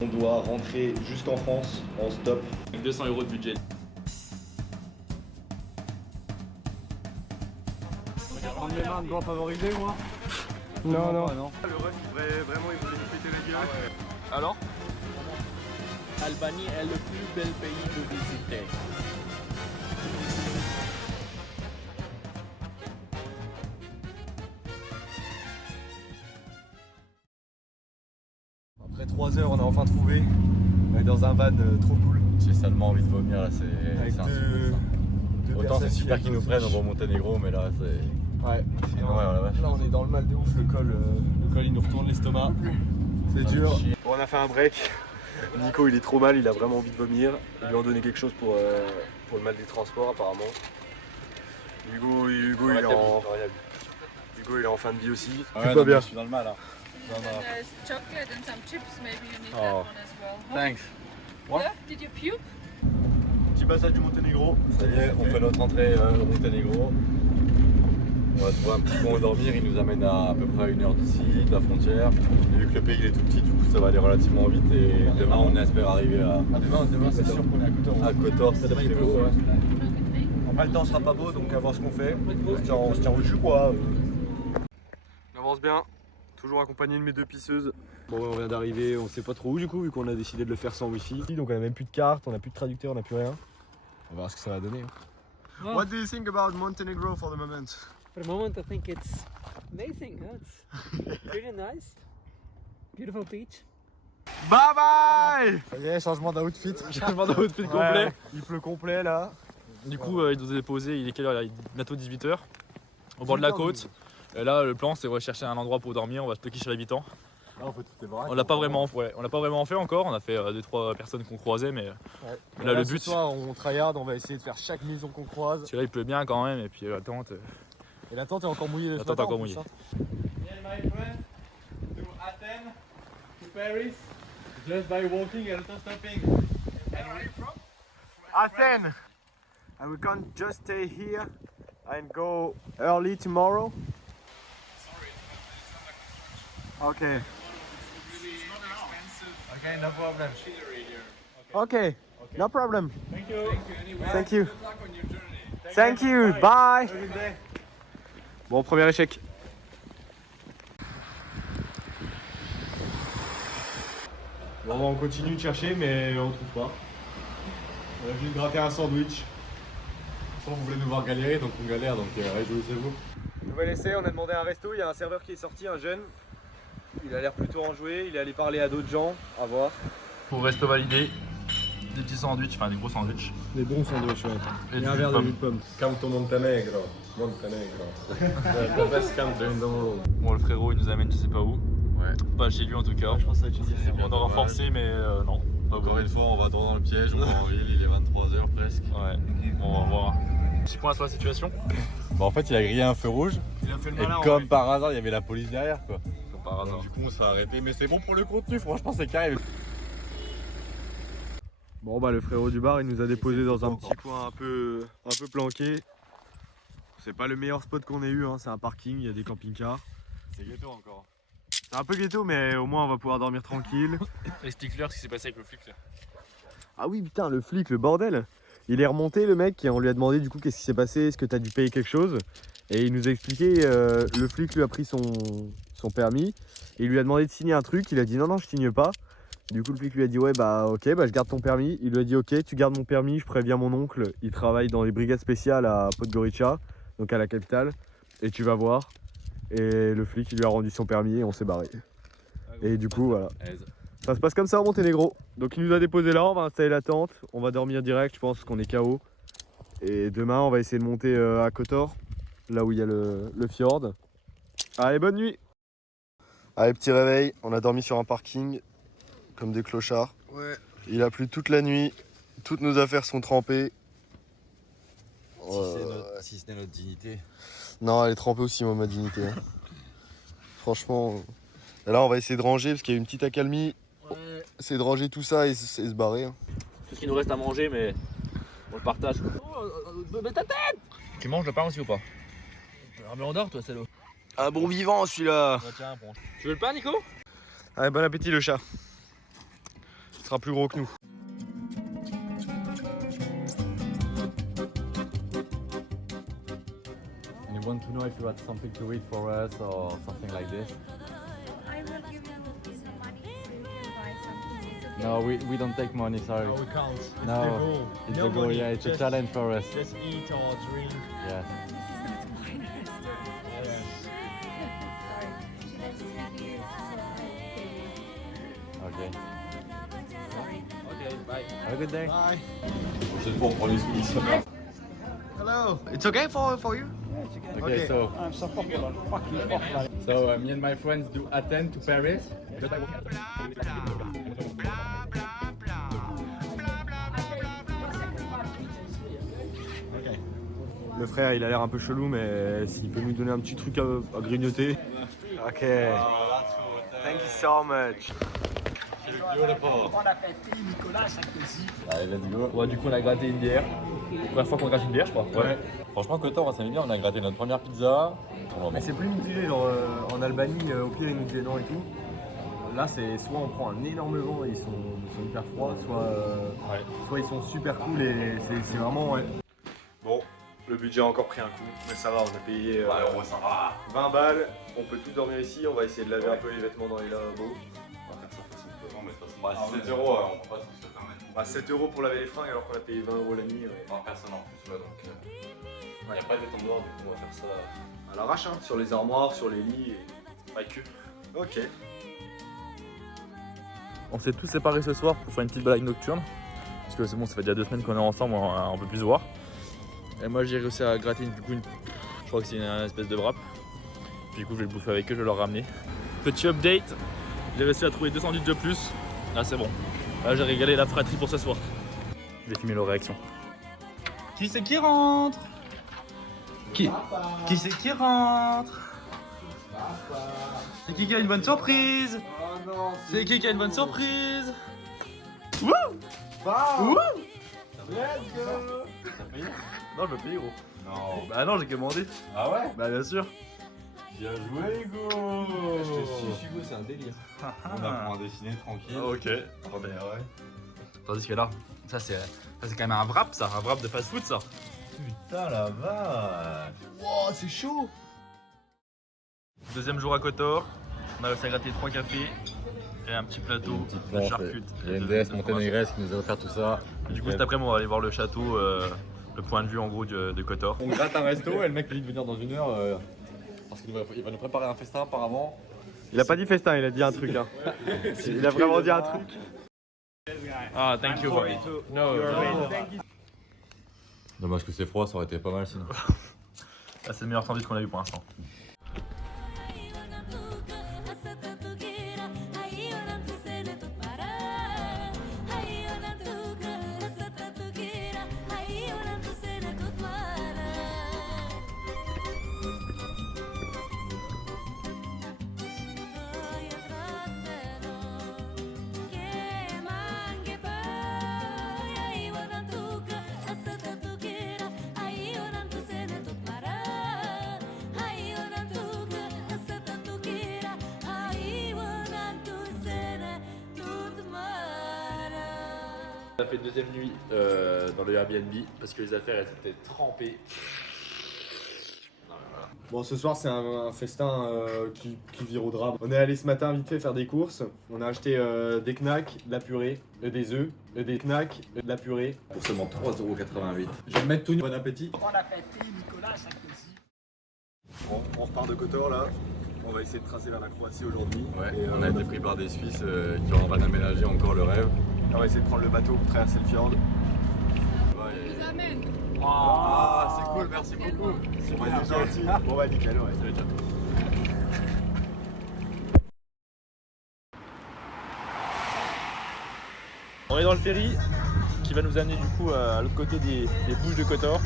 On doit rentrer jusqu'en France en stop. Avec 200 € de budget. Prendre mes mains de doigts favorisés, moi. Non, non. Non. Le ref, vraiment, il voulait nous péter la gueule. Alors Albanie est le plus bel pays de visiter. Après 3 heures, on a enfin trouvé. On est dans un van trop cool. J'ai salement envie de vomir là, c'est Avec un deux Autant c'est personnes super qui qu'ils nous viennent prennent au Monténégro, mais là c'est. Ouais. une horreur, la vache. Là, on est dans le mal de ouf. Le col, il nous retourne l'estomac. C'est dur. Bon, on a fait un break. Nico, il est trop mal, il a vraiment envie de vomir. Ils lui ont donné quelque chose pour le mal des transports, apparemment. Hugo, il est en fin de vie aussi. Ouais, pas bien. Je suis dans le mal. Hein. And there's chocolate and some chips. Maybe you need Oh. that one as well. Huh? Thanks. Yeah? Did you puke? Petit passage du Monténégro. Ça y est, on fait notre entrée au Monténégro. On va trouver un petit coin où dormir, il nous amène à peu près à 1 heure d'ici, de la frontière. Et vu que le pays il est tout petit, du coup ça va aller relativement vite et demain on espère arriver à Demain c'est sûr qu'on est à Kotor. Kotor. Demain il pleut. Ouais. Après le temps sera pas beau donc à voir ce qu'on fait. On se tient au jus quoi. On avance bien, toujours accompagné de mes deux pisseuses. Bon ouais, on vient d'arriver, on sait pas trop où du coup vu qu'on a décidé de le faire sans wifi. Donc on a même plus de carte, on a plus de traducteur, on a plus rien. On va voir ce que ça va donner. Hein. Oh. What do you think about Montenegro for the moment? For the moment, I think it's amazing. Huh? It's really nice. Beautiful beach. Bye bye. Ça y est, changement d'outfit. Changement d'outfit complet. Il pleut complet là. Du coup, il nous a déposé, il est quelle heure? Il est bientôt 18h, au bord de la côte. Et là, le plan, c'est de rechercher un endroit pour dormir. On va stocker chez l'habitant. Là, on fait toutes les baraques. On l'a pas vraiment fait encore. On a fait 2-3 personnes qu'on croisait, mais Ouais. là, le but. Ce soir, on tryhard, on va essayer de faire chaque maison qu'on croise. Parce que là, il pleut bien quand même. Et puis la tente. Et la tente est encore mouillée. La tente est encore mouillée. Me and my friend to Athens to Paris just by walking and not stopping. And where are you from? Athens. And we can't just stay here and go early tomorrow. Okay. Okay, no problem. Okay. No problem. Thank you. Thank you. Thank you. Bye. Bon, premier échec. Bon, on continue de chercher, mais on trouve pas. On a juste gratté un sandwich. Sans vous voulez nous voir galérer, donc on galère, donc réjouissez-vous. Nouvel essai, on a demandé un resto, il y a un serveur qui est sorti, un jeune. Il a l'air plutôt enjoué, il est allé parler à d'autres gens, à voir. Pour resto validé, des petits sandwichs, enfin des gros sandwichs. Des bons sandwichs, ouais. Et un du verre de pomme. jus de pomme. Come to Montenegro. Montenegro. The best country in the world. Bon, le frérot, il nous amène je sais pas où. Ouais. Pas chez lui en tout cas. Je pense que ça va être utile. On aura forcé, mais non. Pas Encore bon. une fois, on va droit dans le piège, on va en ville, il est 23h presque. Ouais, bon, on va voir. Petit point sur la situation. Bah en fait, il a grillé un feu rouge, Il a fait le et malin. comme par hasard, il y avait la police derrière quoi. Comme par hasard. Donc, du coup, on s'est arrêté, mais c'est bon pour le contenu, franchement, c'est carré. Bon bah le frérot du bar il nous a déposé dans un petit coin un peu planqué. C'est pas le meilleur spot qu'on ait eu, hein. C'est un parking, il y a des camping-cars. C'est ghetto encore. C'est un peu ghetto mais au moins on va pouvoir dormir tranquille. Explique-leur ce qui s'est passé avec le flic là. Ah oui putain le flic, le bordel. Il est remonté le mec et on lui a demandé du coup qu'est-ce qui s'est passé, est-ce que t'as dû payer quelque chose. Et il nous a expliqué, le flic lui a pris son permis et il lui a demandé de signer un truc, il a dit non je signe pas. Du coup le flic lui a dit ouais bah ok bah je garde ton permis. Il lui a dit ok tu gardes mon permis, je préviens mon oncle, il travaille dans les brigades spéciales à Podgorica, donc à la capitale, et tu vas voir. Et le flic il lui a rendu son permis et on s'est barré. Et du coup voilà. Ça se passe comme ça au Monténégro. Donc il nous a déposé là, on va installer la tente, on va dormir direct, je pense qu'on est KO. Et demain on va essayer de monter à Kotor, là où il y a le fjord. Allez bonne nuit. Allez petit réveil, on a dormi sur un parking, comme des clochards. Ouais. Il a plu toute la nuit, toutes nos affaires sont trempées. Si ce n'est notre dignité. Non elle est trempée aussi moi ma dignité. Hein. Franchement. Et là on va essayer de ranger parce qu'il y a une petite accalmie. Ouais. Essayer de ranger tout ça et se barrer. Hein. Tout ce qu'il nous reste à manger, mais on le partage. Mais ta tête! Tu manges le pain aussi ou pas? Ah, mais on dort, toi, salaud. Un bon vivant celui-là. Bah, tiens, prends. Tu veux le pain, Nico? Allez bon appétit le chat. sera plus gros que nous. And you want to know if you had something to eat for us or something like this? I will give you some money to buy something. It's okay. No, we don't take money, sorry. No, we can't. It's No, the goal. It's No a goal, money, yeah, it's a just- challenge for us. Just eat or drink. Yes. Yes. Sorry. She wants to speak to you, so I pay you. Okay. Sorry. Ok, bye. Have a good day. Bye. Prochaine fois, on prend les sous. Hello, it's okay for you? Okay, Okay. so me and my friends do Athens to Paris. Just by walking. Le frère, il a l'air un peu chelou, mais s'il peut nous donner un petit truc à grignoter. Ok. Thank you so much. Allez, let's go. Ouais, du coup, on a gratté une bière. Première fois qu'on gratte une bière, je crois. Ouais. Franchement, Kotor, ça m'est bien. On a gratté notre première pizza. Mais c'est plus mitigé, genre en Albanie, au pire ils nous disaient non et tout. Là c'est soit on prend un énorme vent et ils sont hyper froids, soit ils sont super cool et c'est vraiment ouais. Bon, le budget a encore pris un coup, mais ça va, on a payé 20 balles, on peut tout dormir ici, on va essayer de laver un peu les vêtements dans les lavabos. Bah, 7 euros, on peut pas tous se permettre. Bah 7 € pour laver les fringues alors qu'on a payé 20 € la nuit. Ouais. Par personne en plus, ouais, donc. Il n'y a pas de béton dehors, du coup, on va faire ça. À l'arrache, hein, sur les armoires, sur les lits et pas que. Ok. On s'est tous séparés ce soir pour faire une petite balade nocturne. Parce que c'est bon, ça fait déjà 2 semaines qu'on est ensemble, on peut plus se voir. Et moi j'ai réussi à gratter je crois que c'est une espèce de wrap. Puis du coup je vais le bouffer avec eux, je vais leur ramener. Petit update, j'ai réussi à trouver 2 sandwichs de plus. Là c'est bon. Là j'ai régalé la fratrie pour ce soir. Je vais filmer leur réaction. Qui c'est qui rentre? Qui c'est qui rentre? C'est qui a une bonne surprise? C'est qui a une bonne surprise? Wouh! Wouh! Non, je veux payer gros. Non. Bah non, j'ai commandé. Ah ouais? Bah bien sûr. Bien joué, Hugo! Hugo, c'est un délire. On apprend à dessiner tranquille. Ok. Oh, ben ouais. Tandis que là, ça c'est quand même un wrap ça, un wrap de fast food ça. Putain, la vache! Wow, c'est chaud. Deuxième jour à Kotor, on a réussi à gratter 3 cafés et un petit plateau de charcutes. Il y a une déesse Monténégresse qui nous a offert tout ça. Du coup cet après-midi on va aller voir le château, le point de vue en gros de Kotor. On gratte un resto et le mec lui dit de venir dans 1 heure parce qu'il va nous préparer un festin apparemment. Il a pas dit festin, il a dit un truc. Hein. Il a vraiment dit un truc. Ah, thank you. No, Dommage que c'est froid, ça aurait été pas mal sinon. Ah, c'est le meilleur sandwich qu'on a eu pour l'instant. On a fait 2ème nuit dans le Airbnb parce que les affaires elles étaient trempées. Bon, ce soir c'est un festin qui vire au drame. On est allé ce matin vite fait faire des courses. On a acheté des knacks, de la purée, des œufs, des knacks, de la purée. Pour seulement 3,88 €. Je vais me mettre tout nu. Bon appétit. Bon appétit, Nicolas, ça aussi. Bon, on repart de Kotor là. On va essayer de tracer vers la Croatie aujourd'hui. Ouais, Et, on a été pris par des Suisses qui ont en aménager encore le rêve. On va essayer de prendre le bateau pour traverser le fjord. Ah, c'est cool, merci beaucoup. C'est pas nickel. Bon bah nickel, ouais. On est dans le ferry qui va nous amener du coup à l'autre côté des Bouches de Kotor.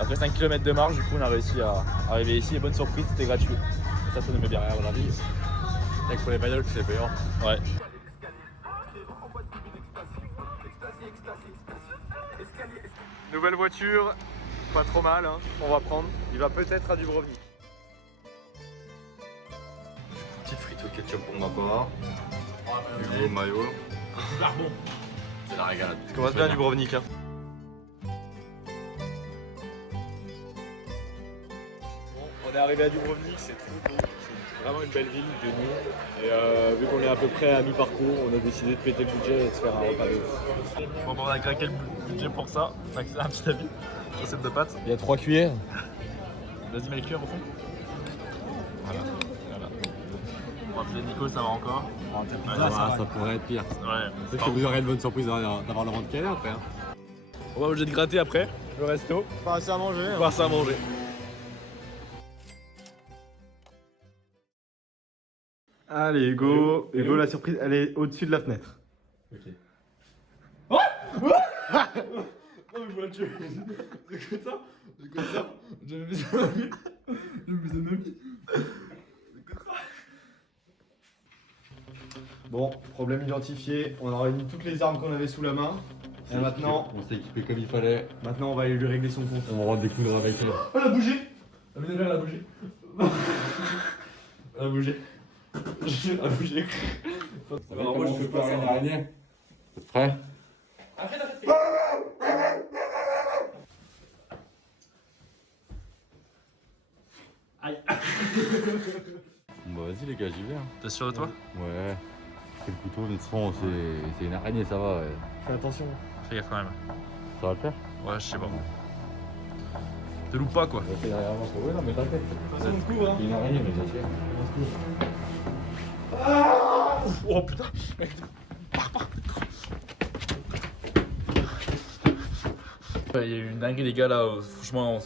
Après 5 km de marche, du coup on a réussi à arriver ici et bonne surprise, c'était gratuit. Et ça nous met bien à mon avis. Avec pour les bagnoles, c'est payant. Ouais. Nouvelle voiture, pas trop mal, hein. On va prendre. Il va peut-être à Dubrovnik. Petite frite au ketchup pour ma part. Hugo mayo. super bon. C'est la régalade. Ça commence bien Dubrovnik. Hein. On est arrivé à Dubrovnik, c'est trop beau. C'est vraiment une belle ville de nuit. Et vu qu'on est à peu près à mi-parcours, on a décidé de péter le budget et de se faire un repas de ouf. Bon, on a craqué le budget pour ça. On a fait un petit avis. Recette de pâtes. Il y a 3 cuillères. Vas-y, mets les cuillères au fond. Voilà. On va appeler Nico, ça va encore. Ça pourrait être pire. Ouais. Peut-être que vous aurez une bonne surprise d'avoir le ventre calé après. Hein. On va obligé de gratter après le resto. Pas assez à manger. Pas ça à manger. Allez Hugo, Hugo la surprise, elle est au-dessus de la fenêtre. Ok. Oh Non mais je vois le tuer. J'ai comme ça. J'avais mis ça. J'avais mis ça mamie. Bon, problème identifié, on a réuni toutes les armes qu'on avait sous la main. Et maintenant, On s'est équipé comme il fallait. on va aller lui régler son compte. On va découdre avec elle. Oh la bougie. La ménagère elle a bougé. Elle a bougé. Elle a bougé. Alors moi je peux pas une araignée. Vous êtes prêts? Bon vas-y les gars, j'y vais. Hein. T'es sûr de toi? Ouais. C'est le couteau, mais de toute façon c'est une araignée, ça va. Ouais. Fais attention. Fais gaffe quand même. Ça va le faire? Ouais, je sais pas. Te loupe pas quoi. Je vais derrière moi. Ouais non mais t'inquiète. On se couvre hein. Il y a une araignée mais j'en sais. Oh putain. Il y a eu une dinguerie les gars là, franchement.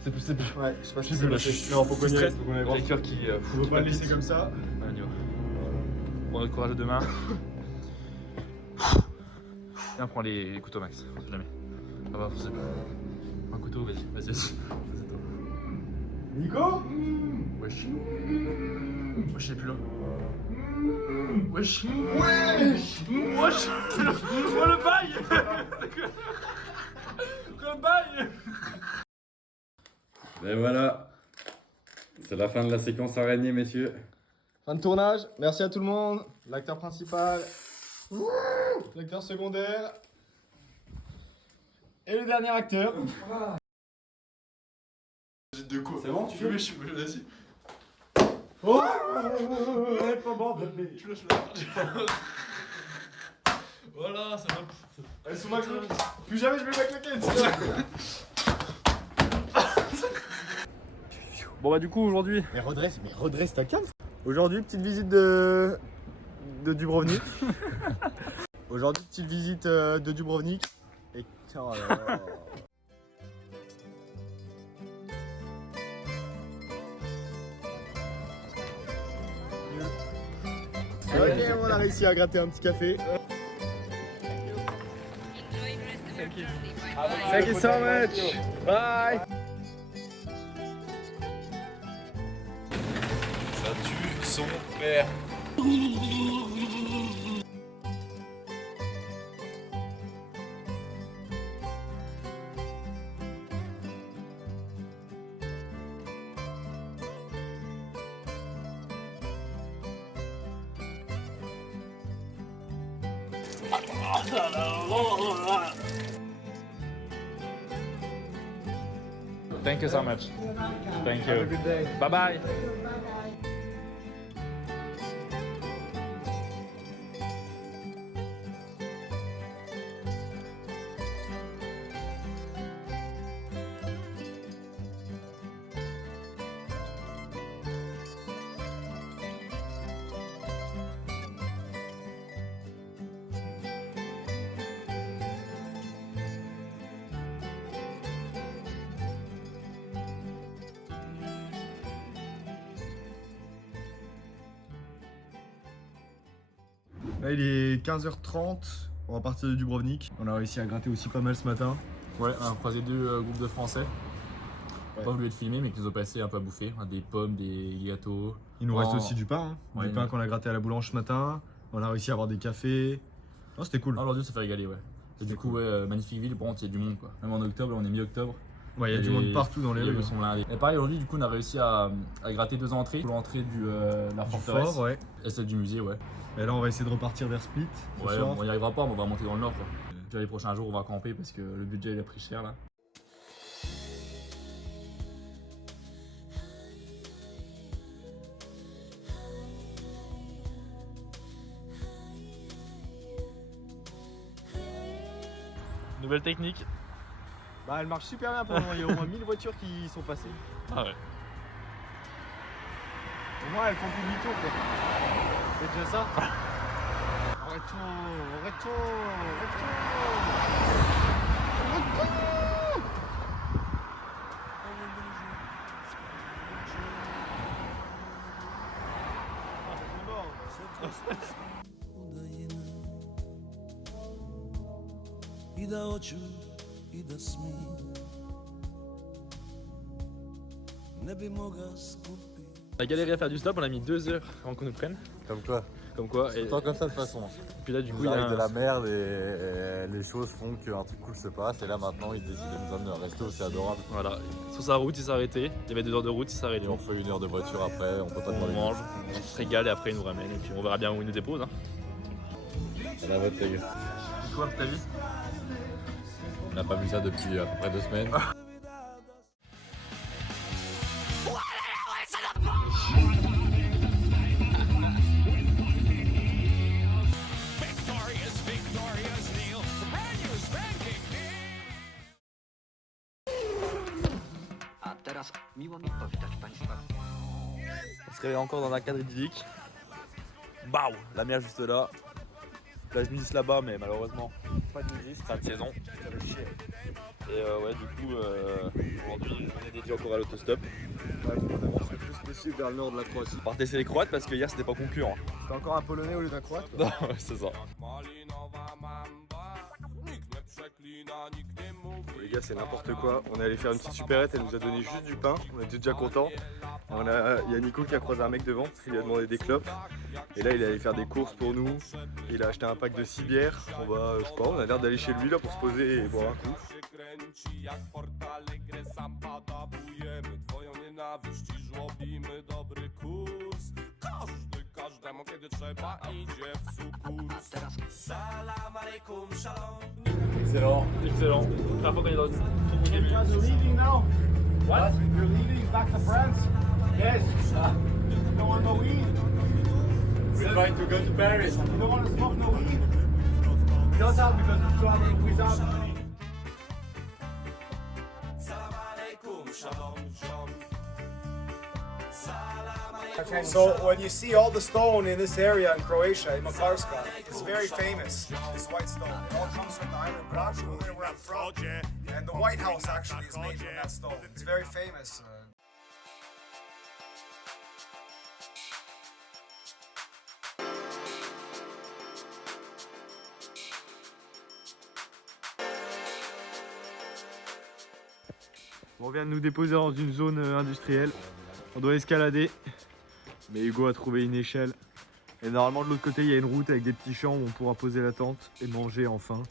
C'est plus. Ouais, je sais pas Je sais plus, là, Non, faut cogner, stress. faut qu'on aille voir. Les cœurs qui. Faut pas le laisser comme ça. Allez, on y va. Prends notre courage de demain. Viens, prends les couteaux, Max. On sait jamais. Ça va, c'est pas. Un couteau, vas-y, vas-y. Nico Wesh. Wesh, il est plus là. Wesh. Wesh. Oh le bail. Le bail. Et voilà. C'est la fin de la séquence araignée, messieurs. Fin de tournage, merci à tout le monde. L'acteur principal, l'acteur secondaire et le dernier acteur. De quoi? C'est bon, tu fais? Vas-y. Oh ouais, pas bon, Je lâche la. Voilà, ça va. elles sont ma claquette. Plus jamais je mets ma claquette. Bon bah du coup aujourd'hui. Mais redresse ta cam. Aujourd'hui, petite visite de Dubrovnik. Aujourd'hui, petite visite de Dubrovnik. Et oh là là. Ok, on a réussi à gratter un petit café. Thank you so much. Bye. Ça tue son père. Thank you so much. Thank you. Bye bye. Là, il est 15h30. On va partir de Dubrovnik. On a réussi à gratter aussi pas mal ce matin. Ouais, on a croisé deux groupes de Français. Ouais. Pas voulu être filmé, mais qui nous ont passé un peu à bouffer. Des pommes, des gâteaux. Il nous reste aussi du pain. Hein. Ouais, Du pain qu'on a gratté à la boulange ce matin. On a réussi à avoir des cafés. Oh, c'était cool. Ah, aujourd'hui, ça fait régaler, ouais. Et du coup, ouais, magnifique ville. Par contre, il y a du monde, quoi. Même en octobre, là, on est mi-octobre. Ouais, il y a du monde partout dans les rues. rues. Sont blindés. Et pareil, aujourd'hui, du coup, on a réussi à gratter 2 entrées. L'entrée de la forteresse Fort, ouais. et celle du musée, ouais. Et là, on va essayer de repartir vers Split. Ce Ouais, soir. on y arrivera pas, mais on va monter dans le nord, quoi. Puis les prochains jours, on va camper parce que le budget il a pris cher là. Nouvelle technique. Bah, elle marche super bien pour le moment. Il y a au moins 1000 voitures qui sont passées. Ah ouais. Au moins, elles font plus demi-tour, quoi. C'est déjà ça. Retour. I da hoću i da smijem Ne bi mogao skupiti On a galéré à faire du stop, on a mis 2 heures avant qu'on nous prenne. Comme quoi. Comme quoi. Et Tant comme ça de toute façon. puis là, du coup, Il il y a arrive de la un... merde et les choses font qu'un truc cool se passe. Et là maintenant, ils décident de nous amener un resto, c'est adorable. Voilà. Sur sa route, il s'est arrêté. Il y avait 2 heures de route, il s'est arrêté. Et on fait 1 heure de voiture après, on peut pas On demander. mange, on se régale et après il nous ramène. Et puis on verra bien où il nous dépose. Hein. À la vote, les gars. Quoi, ta vie? On n'a pas vu ça depuis à peu près 2 semaines. On se réveille encore dans un cadre idyllique. Bouh, la mer juste là. Plage nudiste là-bas, mais malheureusement pas de nudiste, fin de saison. Et ouais, du coup, aujourd'hui, on est dédié encore à l'autostop. Ouais, faut qu'on avance le plus possible vers le nord de la Croatie. On va tester les Croates parce que hier c'était pas concluant. C'est encore un Polonais au lieu d'un Croate. Non, ouais, c'est ça. Les gars, c'est n'importe quoi. On est allé faire une petite supérette, elle nous a donné juste du pain. On était déjà contents. Il y a Nico qui a croisé un mec devant, il lui a demandé des clopes. Et là, il est allé faire des courses pour nous. Il a acheté un pack de 6 bières. On va, je sais pas, on a l'air d'aller chez lui là pour se poser et boire un coup. Excellent, excellent. Première fois qu'on est dans une You're leaving now? What? You're leaving back to France? Yes. You don't want no weed? We're trying to go to Paris. You don't want to smoke no weed? Shut up because you're traveling without money. So when you see all the stone in this area in Croatia, in Makarska, it's very famous, this white stone. It all comes from the island Brač, where I'm from. And the White House actually is made from that stone. It's very famous. On vient de nous déposer dans une zone industrielle. On doit escalader. Mais Hugo a trouvé une échelle. Et normalement de l'autre côté il y a une route avec des petits champs où on pourra poser la tente et manger enfin.